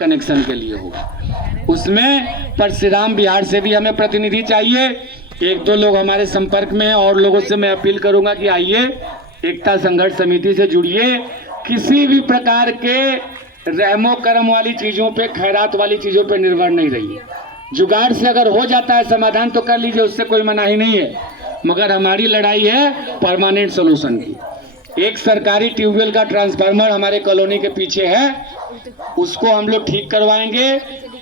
Connection के लिए होगा। उसमें परशुराम बिहार से भी हमें प्रतिनिधि चाहिए। एक दो लोग हमारे संपर्क में हैं और लोगों से मैं अपील करूंगा कि आइए एकता संघर्ष समिति से जुड़िए। किसी भी प्रकार के रहमो करम वाली चीजों पे, खैरात वाली चीजों पे निर्भर नहीं रहिए। जुगाड़ से अगर हो जाता है समाधान तो कर लीजिए, उससे कोई मनाही नहीं है, मगर हमारी लड़ाई है परमानेंट सोल्यूशन की। एक सरकारी ट्यूबवेल का ट्रांसफार्मर हमारे कॉलोनी के पीछे है, उसको हम लोग ठीक करवाएंगे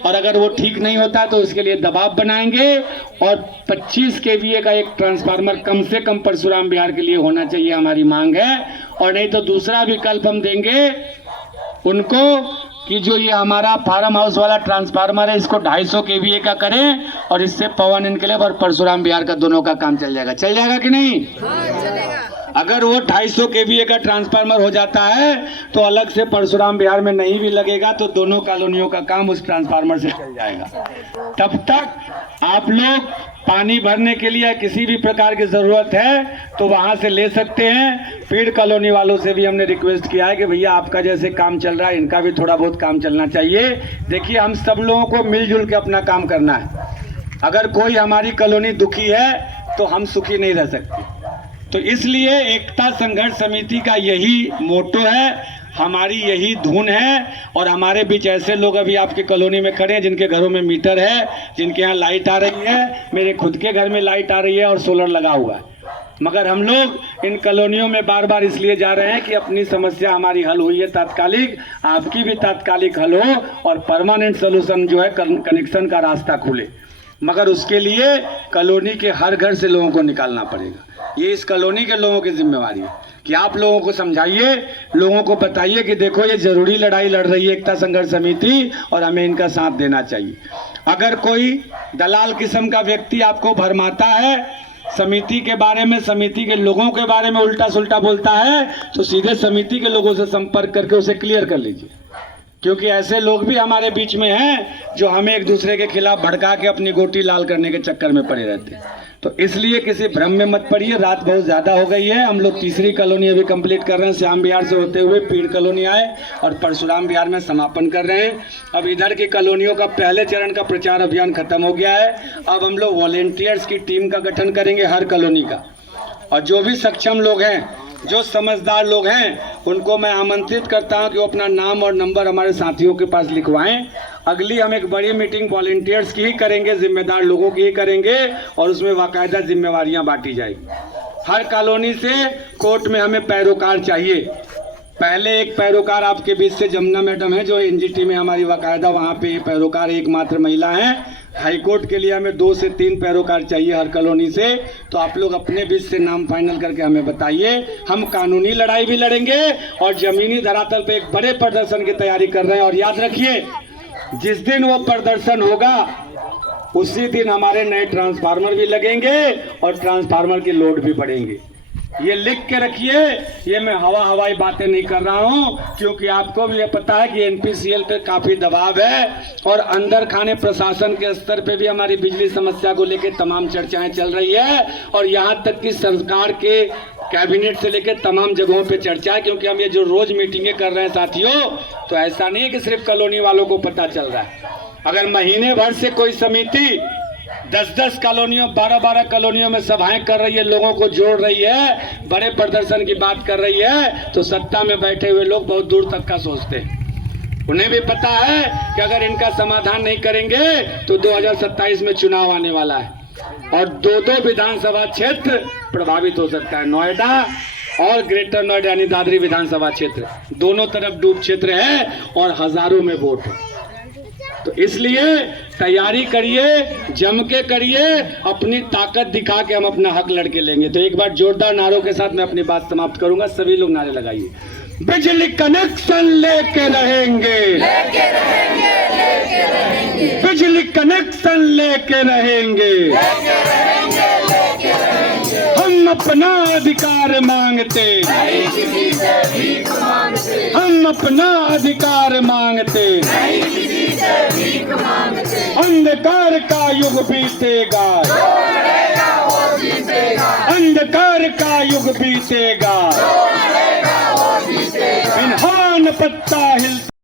और अगर वो ठीक नहीं होता तो उसके लिए दबाव बनाएंगे और 25 केवीए का एक ट्रांसफार्मर कम से कम परशुराम बिहार के लिए होना चाहिए, हमारी मांग है। और नहीं तो दूसरा विकल्प हम देंगे उनको कि जो ये हमारा फार्म हाउस वाला ट्रांसफार्मर है इसको 250 केवीए का करें और इससे पवन इनकलेव और परशुराम बिहार का दोनों का काम चल जाएगा कि नहीं? हाँ, चलेगा। अगर वो 250 केवीए का ट्रांसफार्मर हो जाता है तो अलग से परशुराम बिहार में नहीं भी लगेगा तो दोनों कॉलोनियों का काम उस ट्रांसफार्मर से चल जाएगा। तब तक आप लोग पानी भरने के लिए किसी भी प्रकार की जरूरत है तो वहां से ले सकते हैं। फीड कॉलोनी वालों से भी हमने रिक्वेस्ट किया है कि भैया आपका जैसे काम चल रहा है इनका भी थोड़ा बहुत काम चलना चाहिए। देखिए, हम सब लोगों को मिलजुल के अपना काम करना है। अगर कोई हमारी कॉलोनी दुखी है तो हम सुखी नहीं रह सकते। तो इसलिए एकता संघर्ष समिति का यही मोटो है, हमारी यही धुन है। और हमारे बीच ऐसे लोग अभी आपके कॉलोनी में खड़े हैं जिनके घरों में मीटर है, जिनके यहाँ लाइट आ रही है। मेरे खुद के घर में लाइट आ रही है और सोलर लगा हुआ है, मगर हम लोग इन कॉलोनियों में बार बार इसलिए जा रहे हैं कि अपनी समस्या हमारी हल हुई है तात्कालिक, आपकी भी तात्कालिक हल हो और परमानेंट सोल्यूशन जो है कनेक्शन का रास्ता खुले। मगर उसके लिए कॉलोनी के हर घर से लोगों को निकालना पड़ेगा। ये इस कॉलोनी के लोगों की जिम्मेवारी है कि आप लोगों को समझाइए, लोगों को बताइए कि देखो ये जरूरी लड़ाई लड़ रही है एकता संघर्ष समिति और हमें इनका साथ देना चाहिए। अगर कोई दलाल किस्म का व्यक्ति आपको भरमाता है, समिति के बारे में, समिति के लोगों के बारे में उल्टा सुल्टा बोलता है, तो सीधे समिति के लोगों से संपर्क करके उसे क्लियर कर लीजिए। क्योंकि ऐसे लोग भी हमारे बीच में हैं जो हमें एक दूसरे के खिलाफ भड़का के अपनी गोटी लाल करने के चक्कर में पड़े रहते हैं। तो इसलिए किसी भ्रम में मत पड़िए। रात बहुत ज़्यादा हो गई है, हम लोग तीसरी कॉलोनी अभी कंप्लीट कर रहे हैं। श्याम विहार से होते हुए पीड़ कॉलोनी आए और परशुराम विहार में समापन कर रहे हैं। अब इधर की कॉलोनियों का पहले चरण का प्रचार अभियान खत्म हो गया है। अब हम लोग वॉलेंटियर्स की टीम का गठन करेंगे हर कॉलोनी का, और जो भी सक्षम लोग हैं, जो समझदार लोग हैं, उनको मैं आमंत्रित करता हूं कि वो अपना नाम और नंबर हमारे साथियों के पास लिखवाएं। अगली हम एक बड़ी मीटिंग वॉलेंटियर्स की ही करेंगे, जिम्मेदार लोगों की ही करेंगे और उसमें बाकायदा जिम्मेवारियां बांटी जाएगी। हर कॉलोनी से कोर्ट में हमें पैरोकार चाहिए। पहले एक पैरोकार आपके बीच से जमुना मैडम है जो एनजीटी में हमारी बाकायदा वहाँ पे पैरोकार एकमात्र महिला हैं। हाईकोर्ट के लिए हमें 2 से 3 पैरोकार चाहिए हर कॉलोनी से। तो आप लोग अपने बीच से नाम फाइनल करके हमें बताइए। हम कानूनी लड़ाई भी लड़ेंगे और जमीनी धरातल पे एक बड़े प्रदर्शन की तैयारी कर रहे हैं। और याद रखिए, जिस दिन वो प्रदर्शन होगा उसी दिन हमारे नए ट्रांसफार्मर भी लगेंगे और ट्रांसफार्मर की लोड भी बढ़ेंगे। ये लिख के रखिए, ये मैं हवाई बातें नहीं कर रहा हूँ, क्योंकि आपको भी ये पता है कि एनपीसीएल पे काफी दबाव है और अंदर खाने प्रशासन के स्तर पे भी हमारी बिजली समस्या को लेकर तमाम चर्चाएं चल रही है। और यहाँ तक कि सरकार के कैबिनेट से लेकर तमाम जगहों पे चर्चा है। क्योंकि हम ये जो रोज मीटिंगें कर रहे हैं साथियों, तो ऐसा नहीं है कि सिर्फ कॉलोनी वालों को पता चल रहा है। अगर महीने भर से कोई समिति 10-10 कॉलोनियों, 12-12 कॉलोनियों में सभाएं कर रही है, लोगों को जोड़ रही है, बड़े प्रदर्शन की बात कर रही है, तो सत्ता में बैठे हुए लोग बहुत दूर तक का सोचते हैं। उन्हें भी पता है कि अगर इनका समाधान नहीं करेंगे तो 2027 में चुनाव आने वाला है और 2-2 विधानसभा क्षेत्र प्रभावित हो सकता है। नोएडा और ग्रेटर नोएडा यानी दादरी विधानसभा क्षेत्र, दोनों तरफ डूब क्षेत्र है और हजारों में वोट है। तो इसलिए तैयारी करिए, जम के करिए, अपनी ताकत दिखा के हम अपना हक लड़के लेंगे। तो एक बार जोरदार नारों के साथ मैं अपनी बात समाप्त करूंगा। सभी लोग नारे लगाइए। बिजली कनेक्शन लेके रहेंगे, बिजली कनेक्शन लेके रहेंगे, हम अपना अधिकार मांगते, हम अपना अधिकार मांगते। अंधकार का युग बीतेगा, अंधकार का युग बीतेगा, बिन्हान पत्ता हिलता